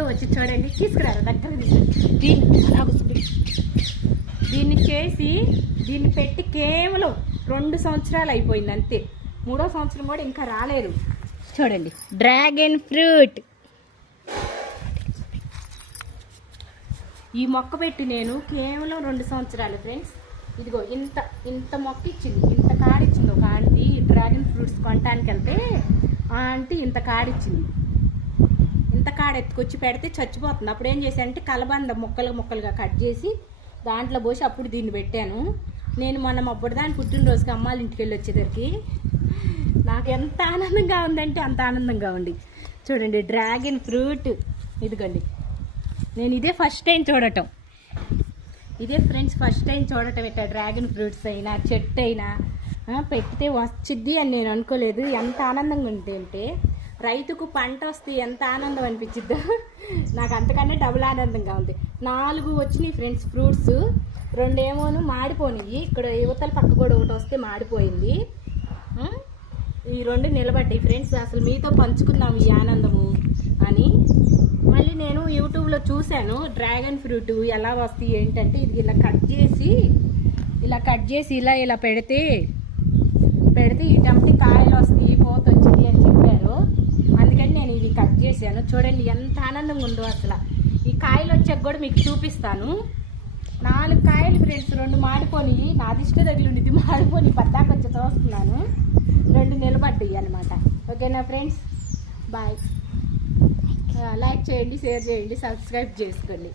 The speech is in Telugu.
వచ్చి చూడండి తీసుకురారు దగ్గర తీసుకురా. దీన్ని దీన్ని చేసి దీన్ని పెట్టి కేవలం రెండు సంవత్సరాలు అయిపోయింది అంతే. మూడో సంవత్సరం కూడా ఇంకా రాలేదు. చూడండి డ్రాగన్ ఫ్రూట్. ఈ మొక్క పెట్టి నేను కేవలం రెండు సంవత్సరాలు ఫ్రెండ్స్. ఇదిగో ఇంత ఇంత మొక్క ఇచ్చింది. ఇంత కాడిచ్చింది. ఒక ఆంటీ డ్రాగన్ ఫ్రూట్స్ కొనటానికి వెళ్తే ఆ ఆంటీ ఇంత కాడిచ్చింది. ఇంత కాడ ఎత్తుకొచ్చి పెడితే చచ్చిపోతుంది. అప్పుడు ఏం చేశానంటే కలబంద ముక్కలు ముక్కలుగా కట్ చేసి దాంట్లో పోసి అప్పుడు దీన్ని పెట్టాను. నేను మొన్న అప్పుడు దాని పుట్టినరోజుకి అమ్మాళ్ళ ఇంటికి వెళ్ళి వచ్చేసరికి నాకు ఎంత ఆనందంగా ఉందంటే అంత ఆనందంగా ఉంది. చూడండి డ్రాగన్ ఫ్రూట్. ఇదిగోండి. నేను ఇదే ఫస్ట్ టైం చూడటం. ఇదే ఫ్రెండ్స్ ఫస్ట్ టైం చూడటం ఇట్లా డ్రాగన్ ఫ్రూట్స్ అయినా చెట్టు అయినా పెడితే వచ్చిద్ది అని నేను అనుకోలేదు. ఎంత ఆనందంగా ఉంది అంటే రైతుకు పంట వస్తే ఎంత ఆనందం అనిపించిద్దో. నాకు అంతకన్నా డబుల్ ఆనందంగా ఉంది. నాలుగు వచ్చినాయి ఫ్రెండ్స్ ఫ్రూట్స్. రెండేమోను మాడిపోయినాయి ఇక్కడ యువతల పక్క కూడా ఒకటి వస్తే మాడిపోయింది. ఈ రెండు నిలబడ్డాయి ఫ్రెండ్స్. అసలు మీతో పంచుకుందాం ఈ ఆనందము అని. మళ్ళీ నేను యూట్యూబ్లో చూశాను డ్రాగన్ ఫ్రూట్ ఎలా వస్తాయి ఏంటంటే ఇది ఇలా కట్ చేసి ఇలా కట్ చేసి ఇలా ఇలా పెడితే పెడితే ఇటువంటి కాయలు వస్తాయి పోత వచ్చింది అని చెప్పారు అందుకని నేను ఇది కట్ చేశాను. చూడండి ఎంత ఆనందంగా ఉందో అసలు. ఈ కాయలు వచ్చాక కూడా మీకు చూపిస్తాను. నాలుగు కాయలు ఫ్రెండ్స్ రెండు మాడిపోని నా దిష్ట ఉండి మాడిపోని పద్దాక వచ్చి చూస్తున్నాను. రెండు నిలబడ్డాయి అనమాట ఓకేనా ఫ్రెండ్స్ బాయ్ లైక్ చేయండి షేర్ చేయండి సబ్స్క్రైబ్ చేసుకోండి.